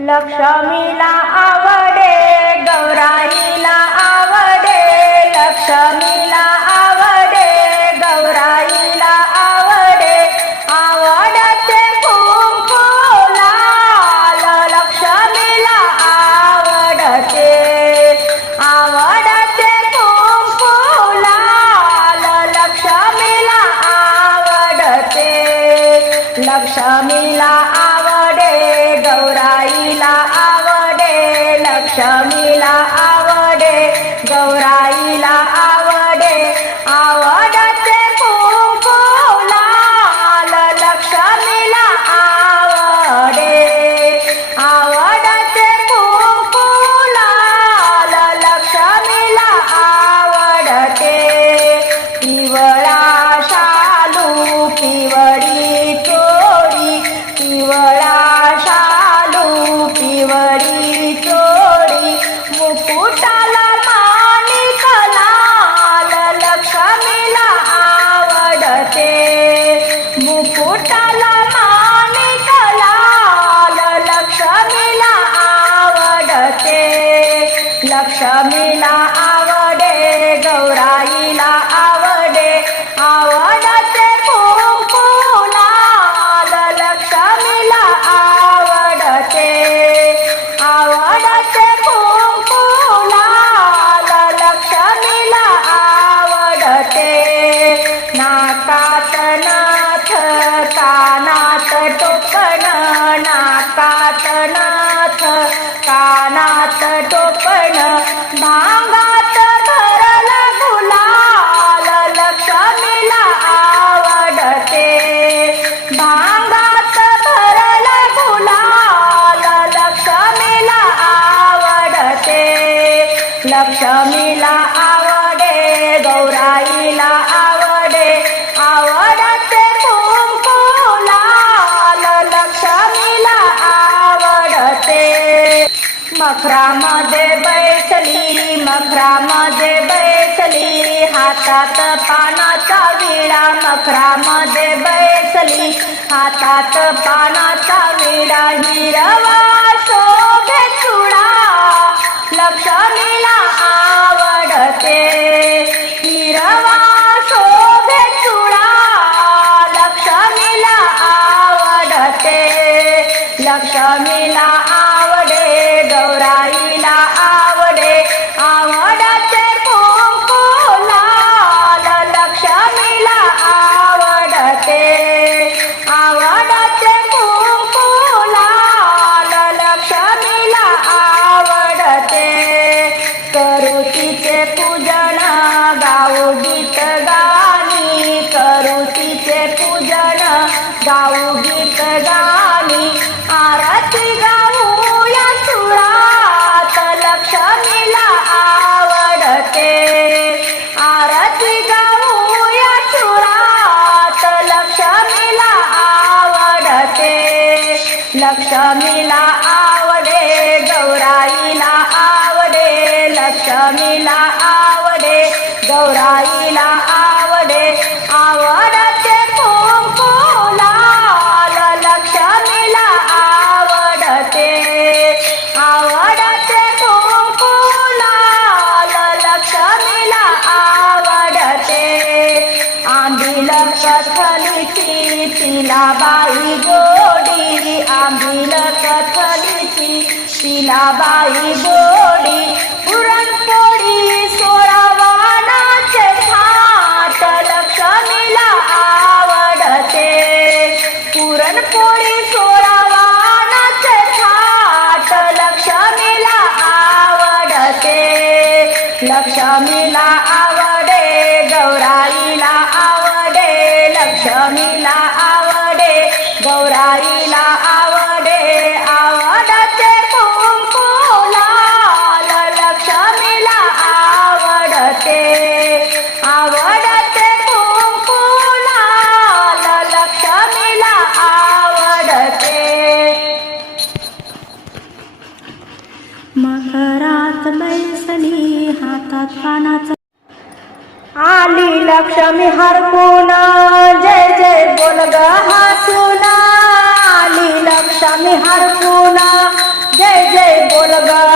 लक्ष्मीला आवडे गौराईला Our हातात पानाचा विडा मखरामध्ये बैसली. हातात पानाचा विडा हिरवा যায় जिजाबाई बोडी पुरणपोळी सोळावानाचे भात लक्ष्मीला आवडते. पुरणपोळी सोळावानाचे भात लक्ष्मीला आवडते. लक्ष्मीला आवडे गौराईला द्राक्ष मी हरपूना जय जय बोल ग हसूना लीलाक्ष मी हरपूना जय जय बोल ग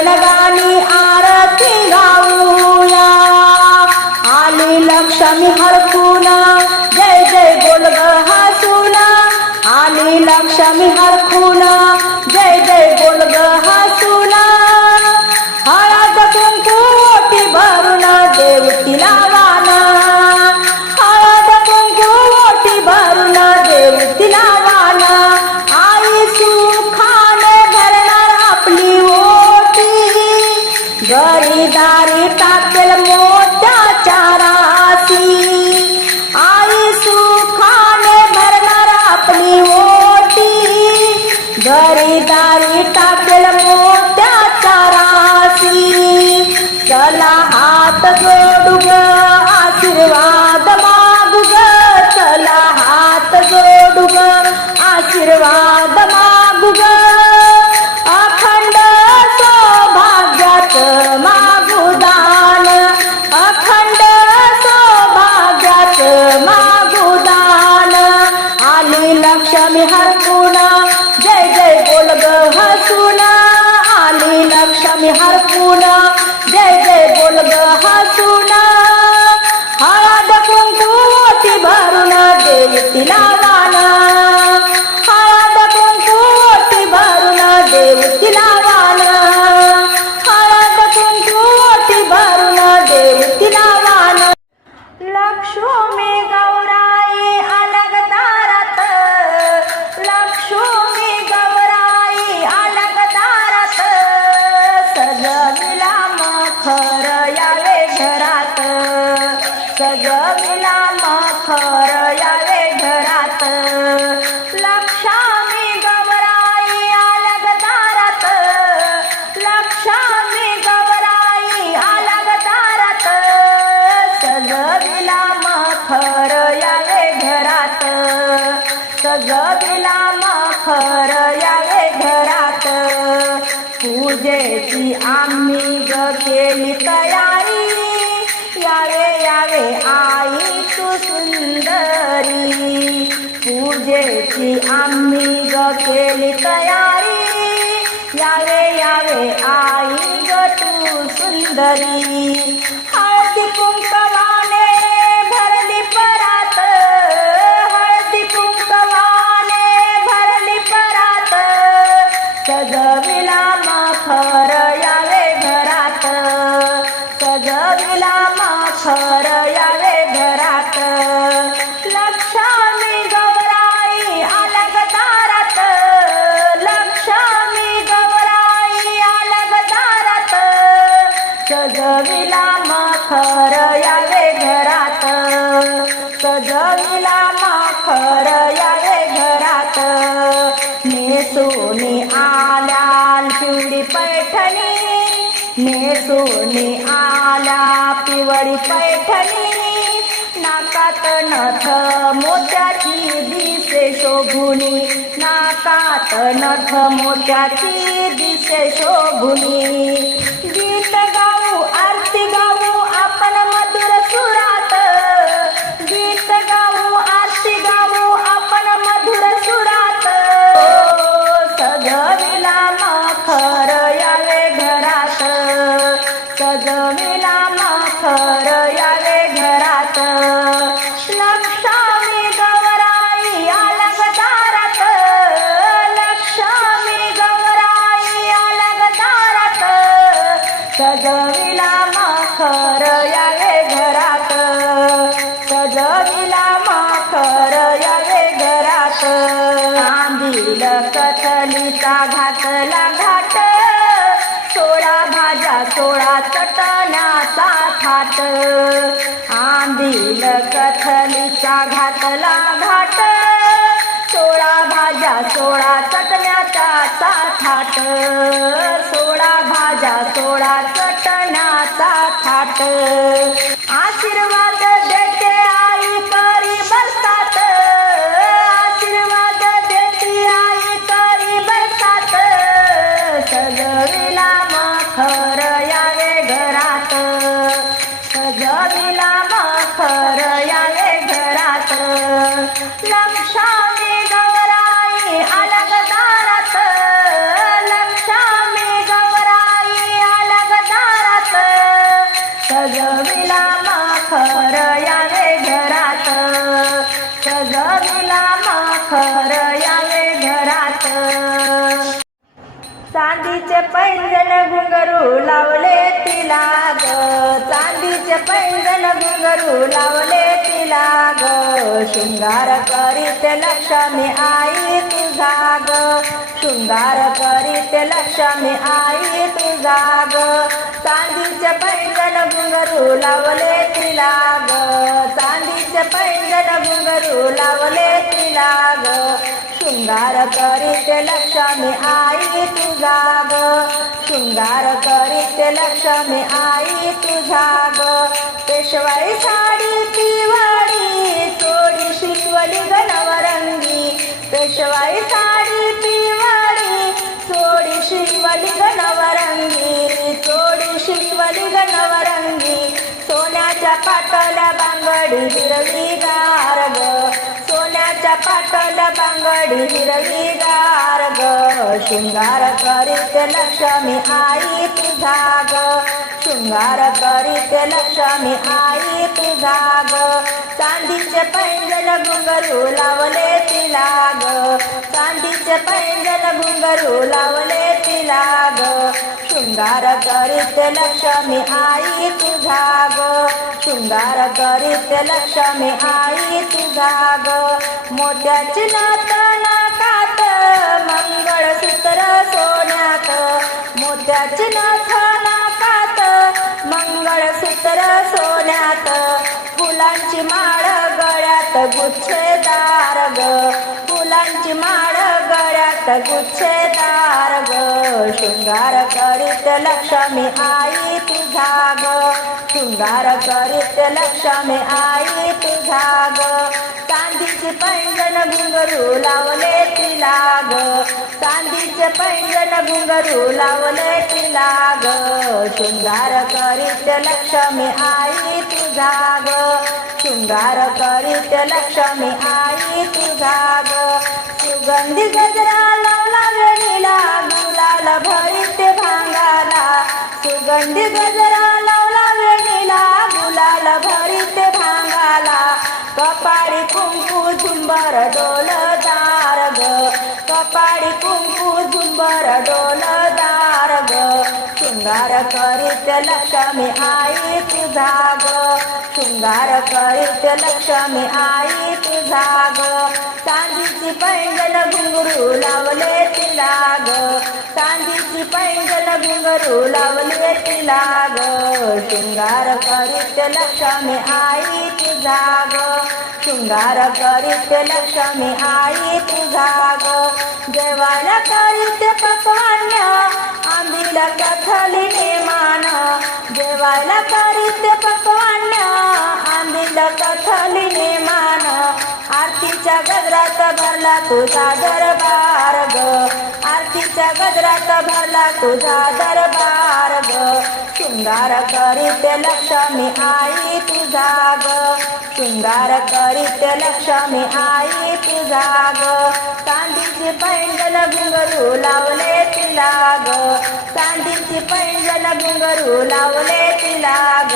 जनगानी आरती गाऊया. आली लक्ष्मी हरकून जय जय बोल ग हसून आली लक्ष्मी हरकून जय जय बोल ग हसून दारी टाकेल मोत्याचा राशी चला हात जोडू ग आशीर्वाद मागू ग. चला हात जोडू ग आशीर्वाद hasuna Harada kuntu tibaruna Dei आम्ही ग केली तयारी. यावे यावे आई ग तू सुंदरी. हळदी कुंकू सजविला माखर याये घरात. नेसून आला पिवळी पैठणी. नेसून आला पिवळी पैठणी. नाकात नथ मोत्याची दिसे शोभुनी. नाकात नथ मोत्याची दिसे शोभुनी. आंबील घातला घाट पैंजण घुंगरू लावले तिला ग चांदीचे पैंजण घुंगरू लावले तिला ग शृंगार करीत लक्ष्मी आई तुझा ग शृंगार करीत लक्ष्मी आई तुझा ग चांदीचे पैंजण घुंगरू लावले तिला ग चांदीचे पैंजण घुंगरू लावले तिला ग शृंगार करीत लक्ष्मी आई तुझा ग शृंगार करीत लक्ष्मी आई तुझा ग पेशवाई साडी पिवाडी चोरी शिकवली ग नवरंगी पेशवाई साडी पिवाडी चोरी शिकवली ग नवरंगी चोडी शिकवली ग नवरंगी सोन्याच्या पाटल्या बांगडी हिरवी गार ग सोन्याच्या पाटल्या बांगडी हिरवी गार ग. शृंगार करीत लक्ष्मी आई तुझा ग. शृंगार करीत लक्ष्मी आई तुझा ग. चांदीचे पैंजल घुंगरू लावले तिला ग. चांदीचे पैंजल घुंगरू लावले तिला ग. शृंगार करीत लक्ष्मी आई तुझा ग. शृंगार करीत लक्ष्मी आई तुझा ग. मोत्याची नात नाकात मंगळसूत्र सोन्यात. मोत्याची नाथ ना मंगळसूत्र सोन्यात फुलांची माळ गळ्यात गुच्छेदार ग. फुलांची माळ गळ्यात गुच्छेदार ग. शृंगार करीत लक्ष्मी आई तुझा ग. शृंगार करीत लक्ष्मी आई तुझा ग चांदीचे पैंजण घुंगरू लावले तिला ग चांदीचे पैंजण घुंगरू लावले तिला ग शृंगार करीत लक्ष्मी आई तुझा ग शृंगार करीत लक्ष्मी आई तुझा ग सुगंधी गजराला झुंबर डोलदार ग. कपाळी कुंकू झुंबर डोलदार ग शृंगार करीत लक्ष्मी आई तुझा ग शृंगार करीत लक्ष्मी आई तुझा ग चांदीची पैंजण घुंगरू लावले तिला ग चांदीची पैंजण घुंगरू लावले तिला ग शृंगार करीत लक्ष्मी आई तुझा ग शृंगार करीत लक्ष्मी आई तुझा ग जेवायला करीत पकवान्य आंबीला कथलीने मान जेवायला करीते पकवान. आंबीला कथलीने मान आरतीच्या गजरात भरला तुझा दरबार ग. आरतीच्या गजरात भरला तुझा दरबार ग. शृंगार करीते लक्ष्मी आई तुझा ग. शृंगार करीते लक्ष्मी आई तुझा ग. पैंजल घुंगरू लावले तिला ग.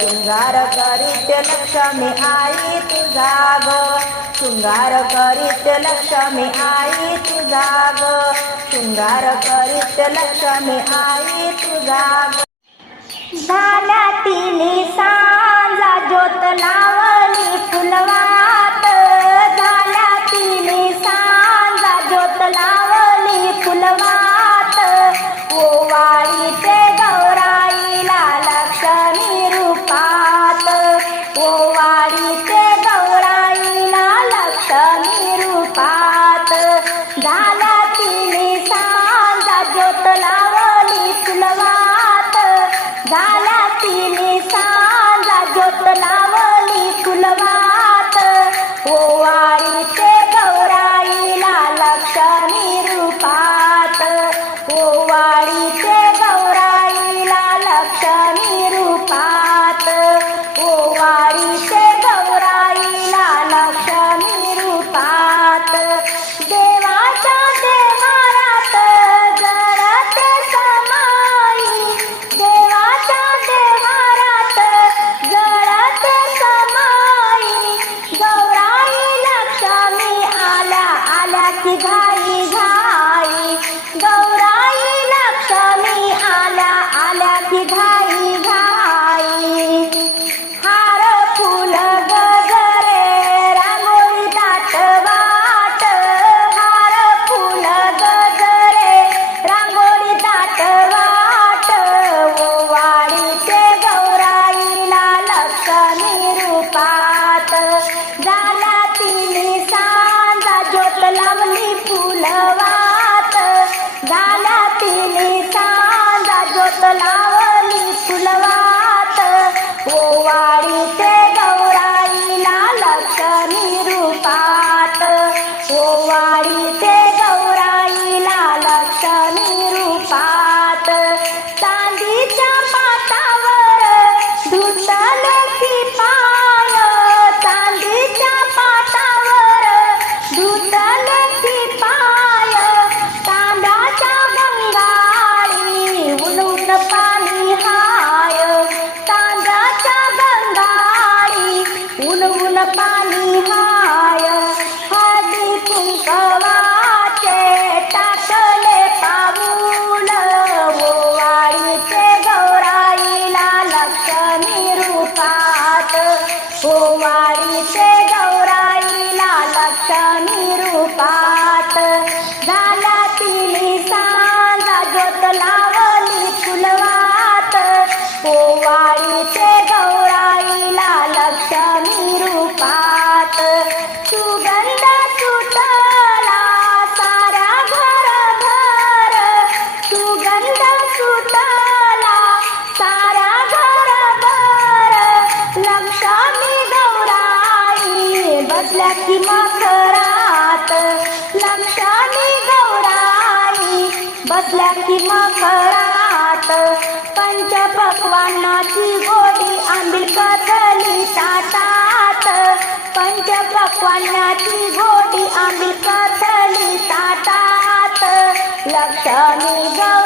शृंगार करीत लक्ष्मी आई तुझा ग. शृंगार करीत लक्ष्मी आई तुझा ग. शृंगार करीत लक्ष्मी आई तुझा ग. झाल्या तिने सांजा ज्योत लावली फुलवा वाली ಸಾನಿಗಾ